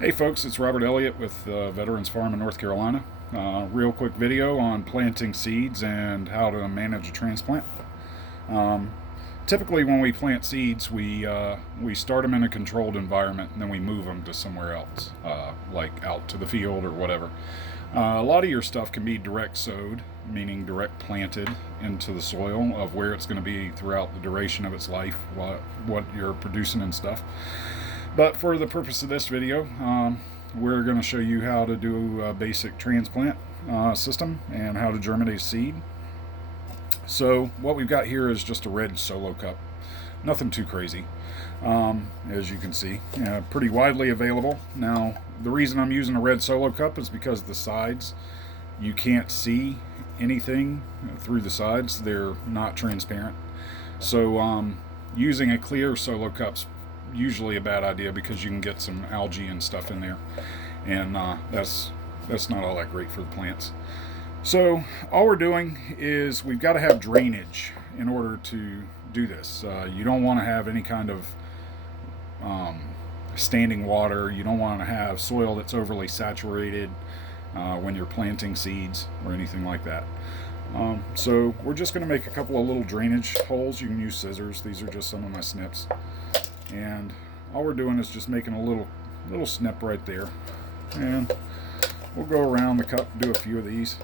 Hey folks, it's Robert Elliott with Veterans Farm in North Carolina. Real quick video on planting seeds and how to manage a transplant. Um, Typically, when we plant seeds, we start them in a controlled environment and then we move them to somewhere else, like out to the field or whatever. A lot of your stuff can be direct sowed, meaning direct planted into the soil of where it's going to be throughout the duration of its life, what you're producing and stuff. But for the purpose of this video, we're going to show you how to do a basic transplant system and how to germinate seed. So what we've got here is just a red solo cup. Nothing too crazy, as you can see. Pretty widely available. Now, the reason I'm using a red solo cup is because the sides, you can't see anything through the sides. They're not transparent. So using a clear solo cup's usually a bad idea because you can get some algae and stuff in there, and that's not all that great for the plants. So all we're doing is we've got to have drainage in order to do this. You don't want to have any kind of standing water. You don't want to have soil that's overly saturated when you're planting seeds or anything like that. So we're just going to make a couple of little drainage holes. You can use scissors. These are just some of my snips. And all we're doing is just making a little snip right there, and we'll go around the cup, do a few of these,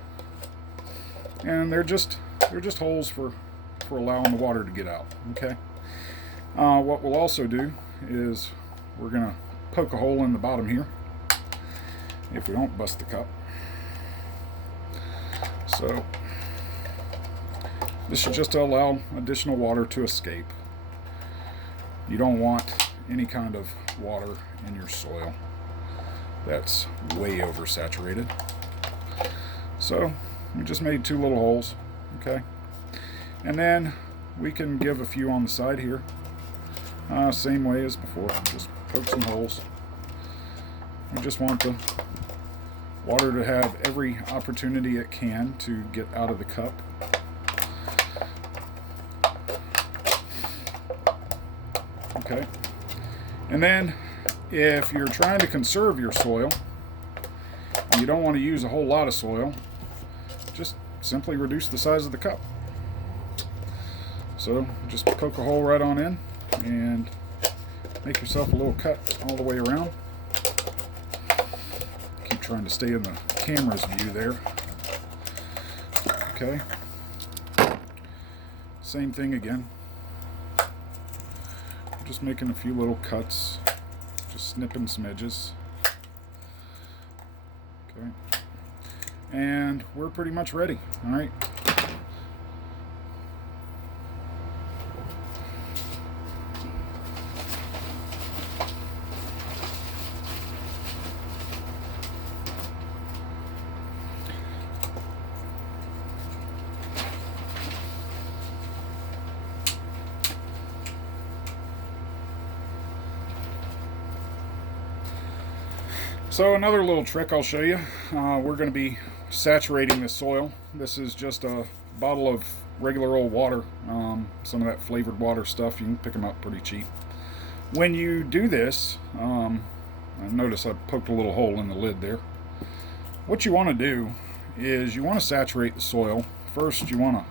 and they're just holes for allowing the water to get out. Okay. What we'll also do is we're gonna poke a hole in the bottom here if we don't bust the cup. So this is just to allow additional water to escape. You don't want any kind of water in your soil that's way oversaturated. So we just made two little holes, okay? And then we can give a few on the side here. Same way as before, just poke some holes. We just want the water to have every opportunity it can to get out of the cup. Okay. And then if you're trying to conserve your soil and you don't want to use a whole lot of soil, just simply reduce the size of the cup. So just poke a hole right on in and make yourself a little cut all the way around. Keep trying to stay in the camera's view there. Okay. Same thing again. Just making a few little cuts, just snipping some edges. Okay. And we're pretty much ready. All right. So another little trick I'll show you. We're going to be saturating the soil. This is just a bottle of regular old water. Some of that flavored water stuff, you can pick them up pretty cheap. When you do this, notice I poked a little hole in the lid there. What you want to do is you want to saturate the soil. First, you want to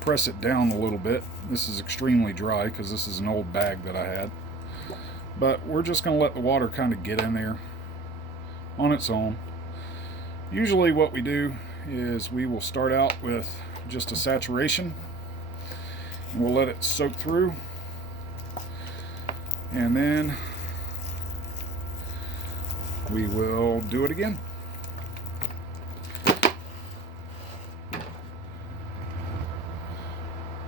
press it down a little bit. This is extremely dry because this is an old bag that I had. But we're just going to let the water kind of get in there on its own. Usually what we do is we will start out with just a saturation and we'll let it soak through, and then we will do it again.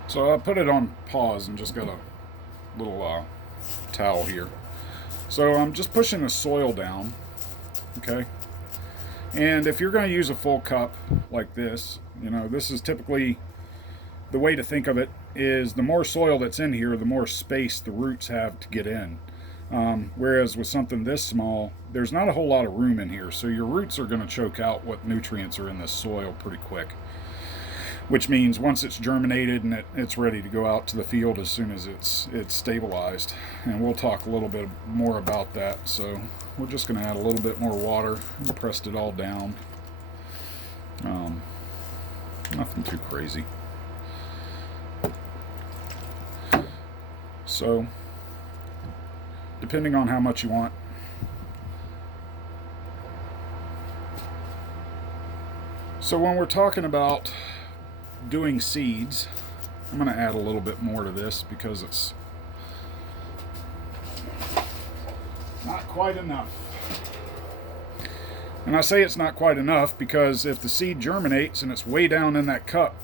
So I put it on pause and just got a little towel here. So I'm just pushing the soil down. Okay, and if you're going to use a full cup like this, this is typically the way to think of it, is the more soil that's in here, the more space the roots have to get in. Whereas with something this small, there's not a whole lot of room in here, so your roots are going to choke out what nutrients are in this soil pretty quick. which means once it's germinated and it's ready to go out to the field as soon as it's stabilized. And we'll talk a little bit more about that. So we're just going to add a little bit more water and pressed it all down. Nothing too crazy. So depending on how much you want. So when we're talking about doing seeds, I'm going to add a little bit more to this because it's not quite enough. And I say it's not quite enough because if the seed germinates and it's way down in that cup,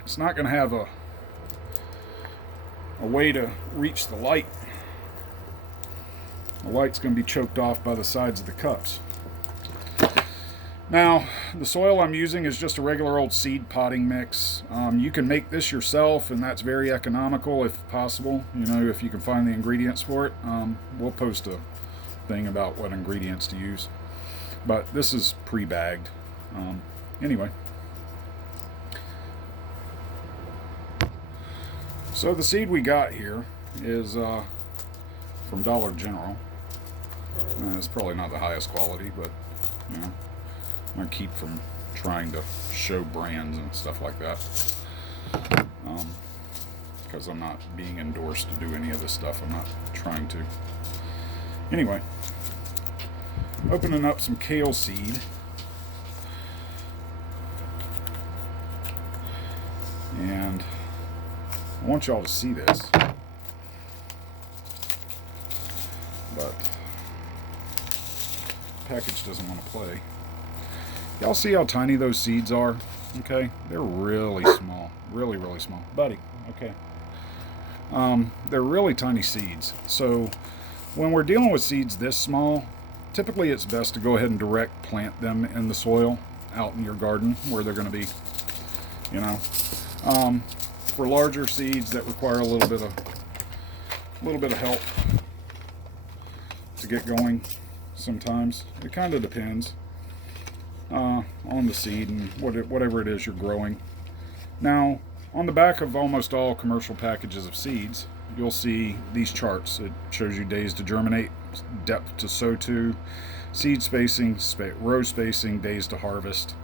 it's not going to have a way to reach the light. The light's going to be choked off by the sides of the cups. Now, the soil I'm using is just a regular old seed potting mix. You can make this yourself, and that's very economical if possible. You know, if you can find the ingredients for it. We'll post a thing about what ingredients to use. But this is pre-bagged. Anyway. So the seed we got here is from Dollar General. It's probably not the highest quality, but you know, I keep from trying to show brands and stuff like that, because I'm not being endorsed to do any of this stuff. I'm not trying to. Anyway, opening up some kale seed. And I want y'all to see this, but the package doesn't want to play. Y'all see how tiny those seeds are? Okay, they're really small, really small, buddy. Okay, they're really tiny seeds. So when we're dealing with seeds this small, typically it's best to go ahead and direct plant them in the soil out in your garden where they're going to be. You know, for larger seeds that require a little bit of help to get going. Sometimes it kind of depends on the seed and whatever it is you're growing. Now, on the back of almost all commercial packages of seeds, you'll see these charts. It shows you days to germinate, depth to sow to, seed spacing, row spacing, days to harvest.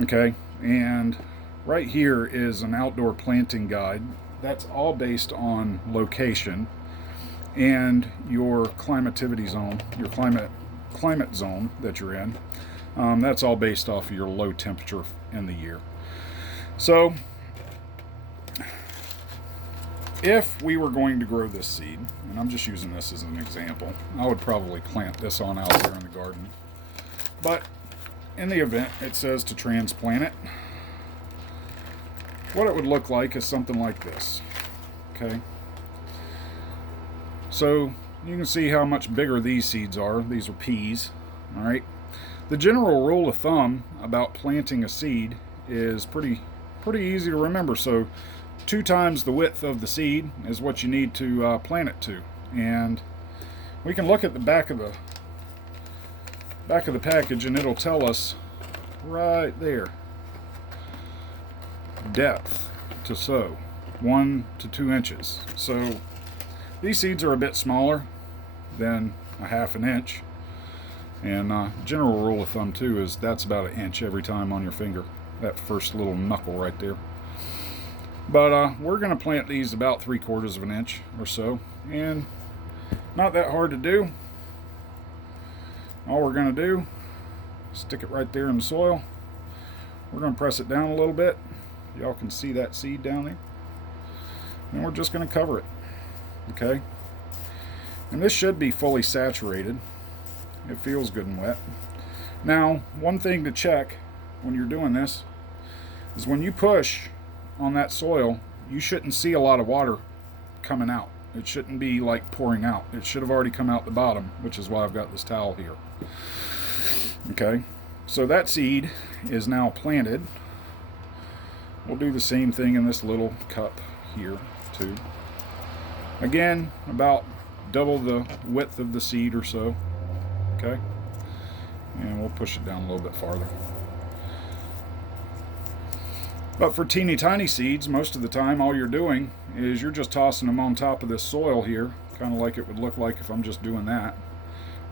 Okay, and right here is an outdoor planting guide. That's all based on location and your climativity zone, your climate zone that you're in. That's all based off of your low temperature in the year. So if we were going to grow this seed, and I'm just using this as an example, I would probably plant this on out there in the garden. But in the event it says to transplant it, what it would look like is something like this. Okay, so you can see how much bigger these seeds are. These are peas. All right, the general rule of thumb about planting a seed is pretty easy to remember. So 2 times the width of the seed is what you need to plant it to. And we can look at the back of the package and it'll tell us right there, depth to sow, 1 to 2 inches. So these seeds are a bit smaller than a 1/2 inch, and general rule of thumb too is that's about 1 inch every time on your finger, that first little knuckle right there. But we're going to plant these about 3/4 inch or so, and not that hard to do. All we're going to do is stick it right there in the soil. We're going to press it down a little bit. Y'all can see that seed down there. And we're just going to cover it. Okay? And this should be fully saturated. It feels good and wet. Now, one thing to check when you're doing this is when you push on that soil, you shouldn't see a lot of water coming out. It shouldn't be like pouring out. It should have already come out the bottom, which is why I've got this towel here. Okay? So that seed is now planted. We'll do the same thing in this little cup here too. Again, about double the width of the seed or so. Okay, and we'll push it down a little bit farther. But for teeny tiny seeds, most of the time all you're doing is you're just tossing them on top of this soil here, kind of like it would look like if I'm just doing that.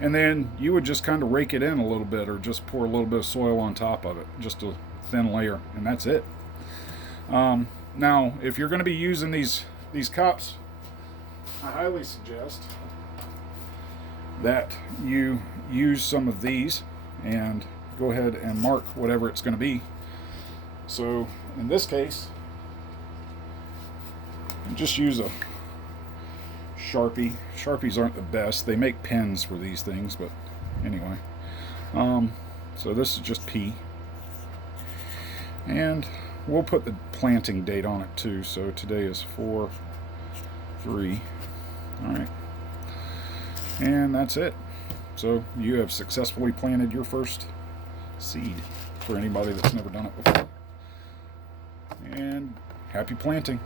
And then you would just kind of rake it in a little bit, or just pour a little bit of soil on top of it, just a thin layer, and that's it. Now, if you're going to be using these cups, I highly suggest that you use some of these and go ahead and mark whatever it's going to be. So in this case, just use a Sharpie. Sharpies aren't the best. They make pens for these things, but anyway. So this is just P. And we'll put the planting date on it too. So today is 4/3. Alright. And that's it. So you have successfully planted your first seed for anybody that's never done it before. And happy planting.